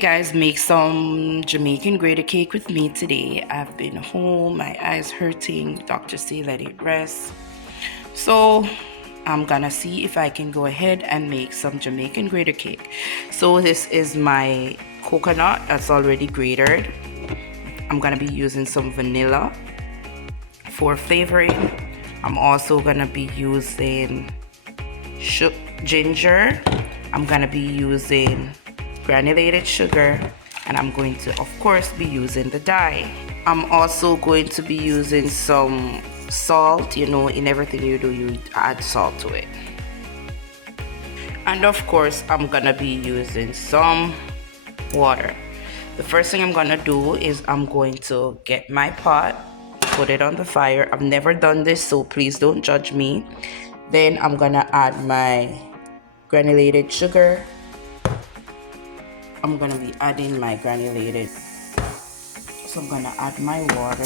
Guys, make some Jamaican grater cake with me today. I've been home, my eyes hurting. Doctor say let it rest. So I'm gonna see if I can go ahead and make some Jamaican grater cake. So this is my coconut that's already grated. I'm gonna be using some vanilla for flavoring. I'm also gonna be using ginger. I'm gonna be using granulated sugar, and I'm going to of course be using the dye. I'm also going to be using some salt. You know, in everything you do, you add salt to it. And of course I'm gonna be using some water. The first thing I'm gonna do is I'm going to get my pot, put it on the fire. I've never done this, so please don't judge me. Then I'm gonna add my granulated sugar. I'm gonna be adding my granulated, so I'm gonna add my water.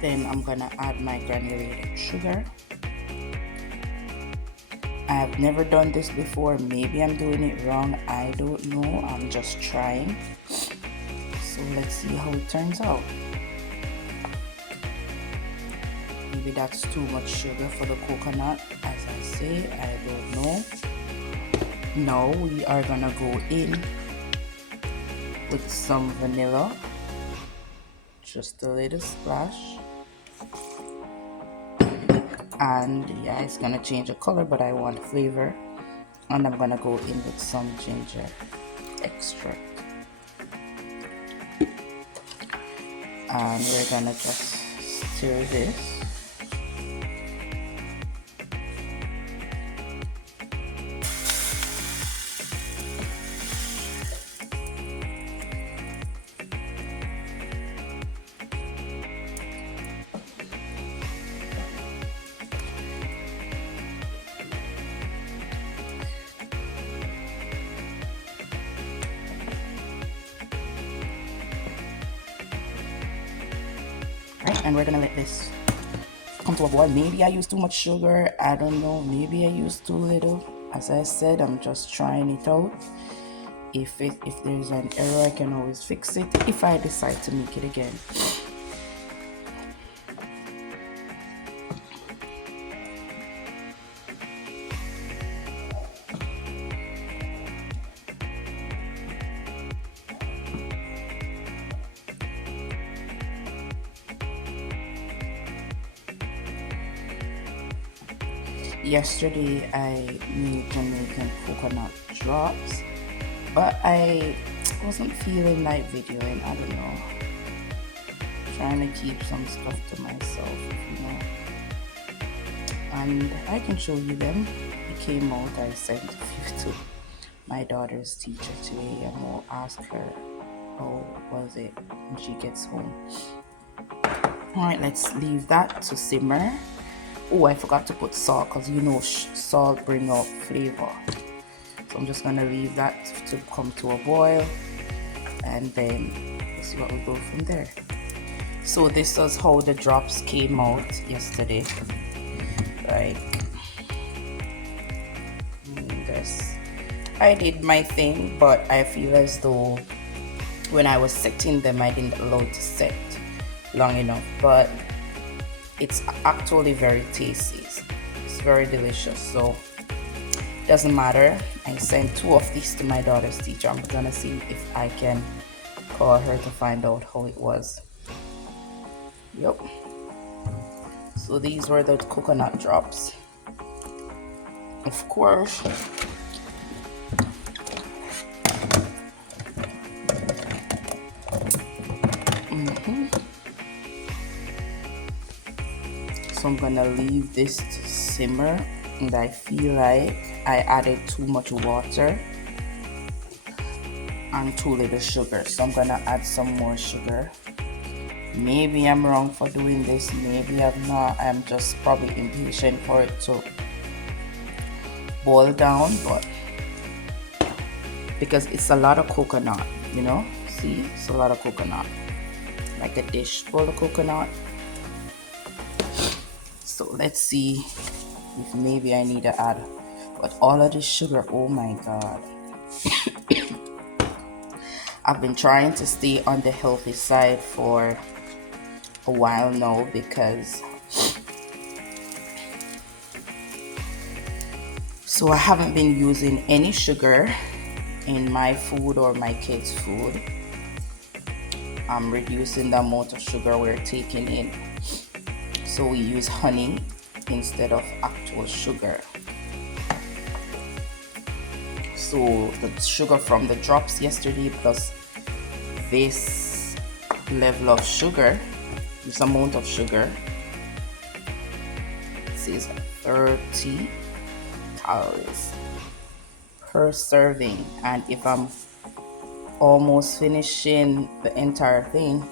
Then I'm gonna add my granulated sugar. I've never done this before. Maybe I'm doing it wrong. I don't know. I'm just trying. So let's see how it turns out. Maybe that's too much sugar for the coconut, as I say. I don't know. Now we are gonna go in with some vanilla, just a little splash, and yeah, it's gonna change the color, but I want flavor. And I'm gonna go in with some ginger extract, and we're gonna just stir this. Right, and we're gonna let this come to a boil. Maybe I used too much sugar, I don't know. Maybe I used too little. As I said, I'm just trying it out. If there's an error, I can always fix it if I decide to make it again. Yesterday I made Jamaican coconut drops, but I wasn't feeling like videoing. I don't know. Trying to keep some stuff to myself, you know. And I can show you them. It came out. I sent a few to my daughter's teacher today, and we'll ask her how was it when she gets home. Alright, let's leave that to simmer. Oh, I forgot to put salt, because you know salt bring out flavor. So I'm just gonna leave that to come to a boil, and then let's see what we go from there. So this was how the drops came out yesterday. Like this, I did my thing, but I feel as though when I was setting them, I didn't allow it to set long enough. But it's actually very tasty. It's very delicious, so doesn't matter. I sent 2 of these to my daughter's teacher. I'm gonna see if I can call her to find out how it was. Yep. So these were the coconut drops. Of course, so I'm gonna leave this to simmer, and I feel like I added too much water and too little sugar, so I'm gonna add some more sugar. Maybe I'm wrong for doing this, maybe I'm not. I'm just probably impatient for it to boil down, but because it's a lot of coconut, you know. See, it's a lot of coconut, like a dish full of coconut. So let's see if maybe I need to add But all of this sugar, oh my god. I've been trying to stay on the healthy side for a while now because I haven't been using any sugar in my food or my kids' food. I'm reducing the amount of sugar we're taking in. So we use honey instead of actual sugar. So the sugar from the drops yesterday plus this level of sugar, this amount of sugar, it says 30 calories per serving. And if I'm almost finishing the entire thing,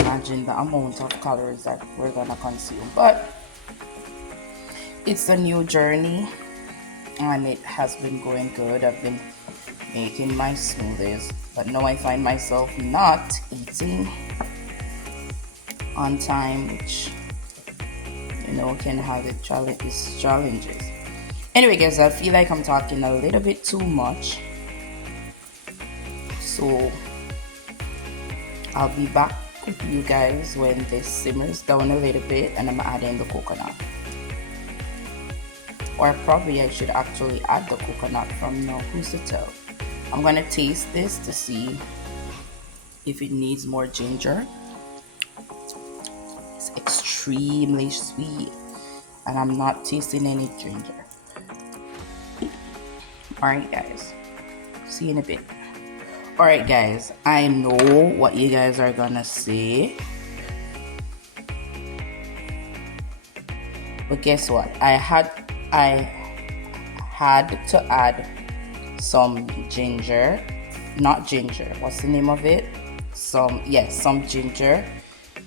imagine the amount of calories that we're gonna consume. But it's a new journey and it has been going good. I've been making my smoothies, but now I find myself not eating on time, which can have its challenges. Anyway, guys, I feel like I'm talking a little bit too much, so I'll be back with you guys when this simmers down a little bit and I'm adding the coconut. Or probably I should actually add the coconut from now, who's to tell. I'm gonna taste this to see if it needs more ginger. It's extremely sweet and I'm not tasting any ginger. Alright guys, see you in a bit. Alright guys, I know what you guys are gonna say, but guess what? I had to add some ginger, not ginger, what's the name of it? Some ginger,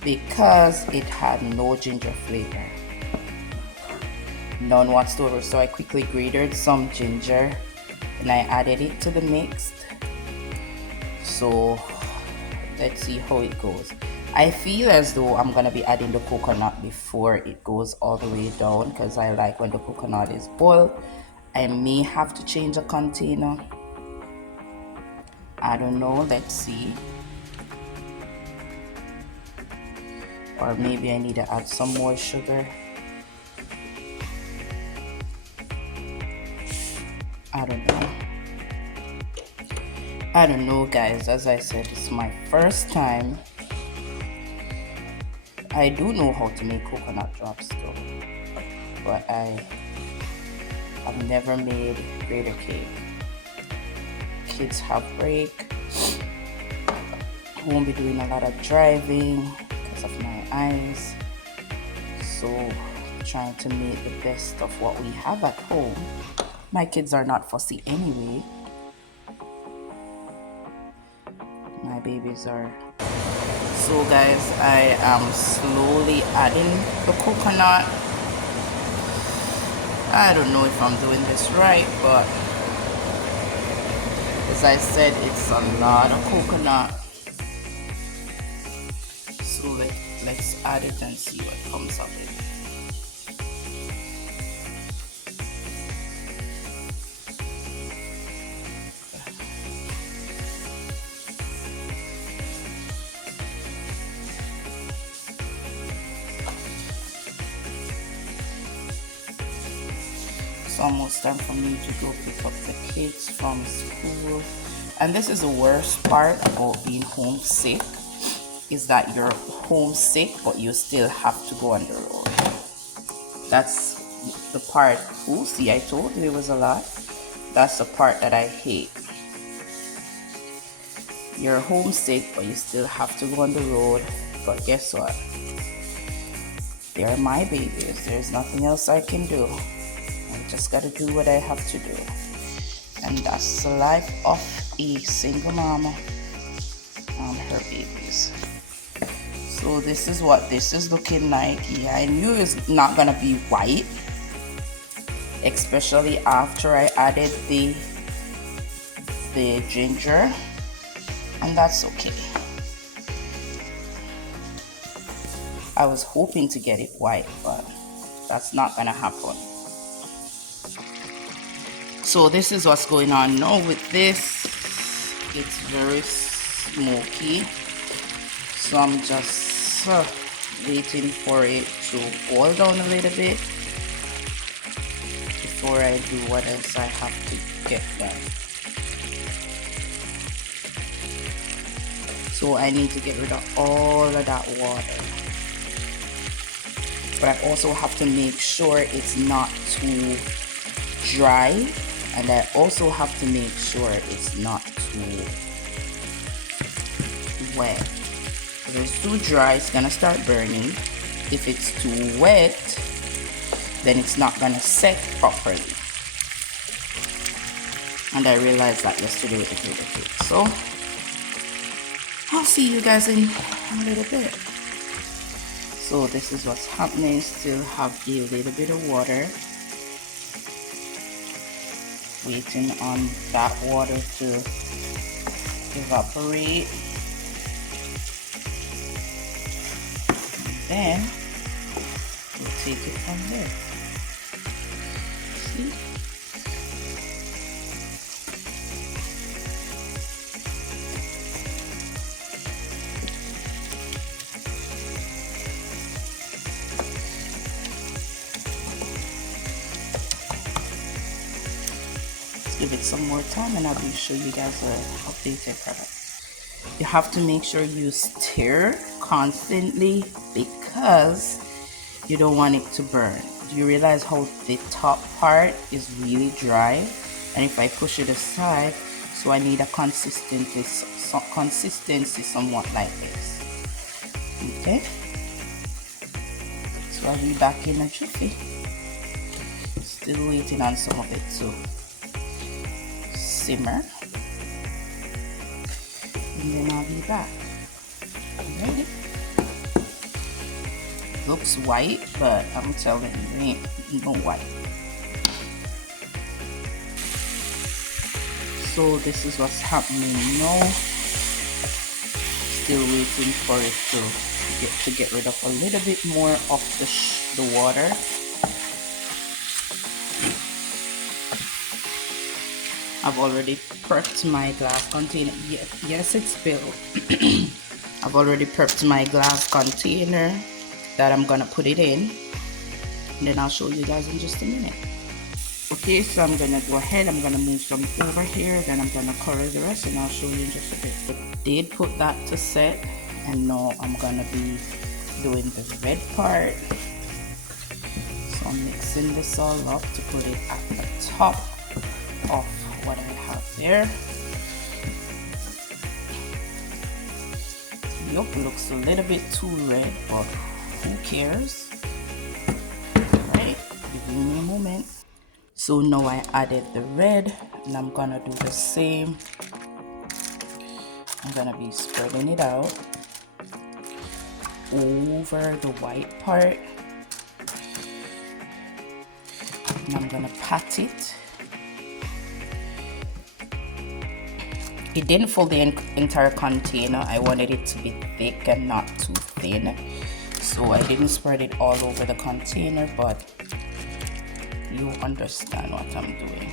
because it had no ginger flavor, none whatsoever. So I quickly grated some ginger and I added it to the mix. So let's see how it goes. I feel as though I'm gonna be adding the coconut before it goes all the way down, because I like when the coconut is boiled. I may have to change a container, I don't know, let's see. Or maybe I need to add some more sugar. I don't know guys, as I said, it's my first time. I do know how to make coconut drops though, but I've never made greater cake. Kids have break, won't be doing a lot of driving because of my eyes, so trying to make the best of what we have at home. My kids are not fussy anyway. My babies are. So guys, I am slowly adding the coconut. I don't know if I'm doing this right, but as I said, it's a lot of coconut. So let's add it and see what comes of it. Almost time for me to go pick up the kids from school. And this is the worst part about being homesick, is that you're homesick but you still have to go on the road. That's the part. Oh, see, I told you it was a lot. That's the part that I hate. You're homesick but you still have to go on the road. But guess what? They're my babies. There's nothing else I can do. I just gotta do what I have to do, and that's the life of a single mama and her babies. So this is what this is looking like. Yeah, I knew it's not gonna be white, especially after I added the ginger, and that's okay. I was hoping to get it white, but that's not gonna happen. So this is what's going on now with this. It's very smoky, so I'm just waiting for it to cool down a little bit before I do what else I have to get done. So I need to get rid of all of that water, but I also have to make sure it's not too dry, and I also have to make sure it's not too wet. If it's too dry, it's gonna start burning. If it's too wet, then it's not gonna set properly. And I realized that yesterday with the potato cake. So I'll see you guys in a little bit. So this is what's happening. Still have a little bit of water. Waiting on that water to evaporate. And then we'll take it from there. See? Give it some more time and I'll be show you guys an updated product. You have to make sure you stir constantly because you don't want it to burn. Do you realize how the top part is really dry? And if I push it aside, so I need a consistency somewhat like this. Okay, so I'll be back in a jiffy. Still waiting on some of it to simmer, and then I'll be back. Ready? Looks white, but I'm telling you, it ain't no white. So this is what's happening now. Still waiting for it to get rid of a little bit more of the water. I've already prepped my glass container. Yes, it's spilled. I've already prepped my glass container that I'm gonna put it in, and then I'll show you guys in just a minute. Okay, so I'm gonna go ahead, I'm gonna move some over here, then I'm gonna color the rest, and I'll show you in just a bit. I did put that to set, and now I'm gonna be doing the red part. So I'm mixing this all up to put it at the top of what I have there. Nope, looks a little bit too red, but who cares? Right, give me a moment. So now I added the red, and I'm gonna do the same. I'm gonna be spreading it out over the white part, and I'm gonna pat it. It didn't fill the entire container. I wanted it to be thick and not too thin, so I didn't spread it all over the container, but you understand what I'm doing.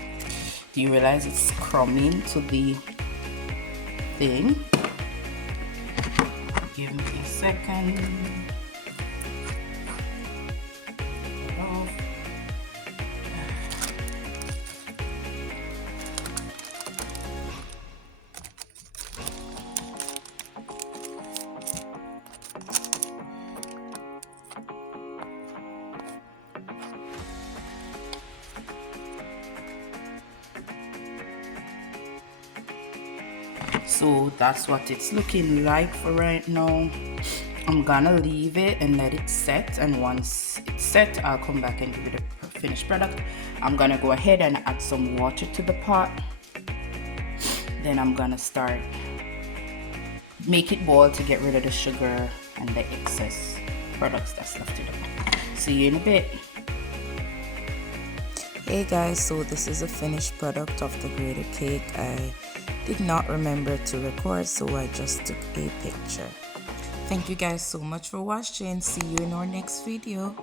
Do you realize it's crumbing to the thing? Give me a second. So that's what it's looking like for right now. I'm gonna leave it and let it set, and once it's set, I'll come back and give it a finished product. I'm gonna go ahead and add some water to the pot. Then I'm gonna start make it boil to get rid of the sugar and the excess products that's left in the pot. See you in a bit. Hey guys, so this is a finished product of the grated cake. I did not remember to record, so I just took a picture. Thank you guys so much for watching. See you in our next video.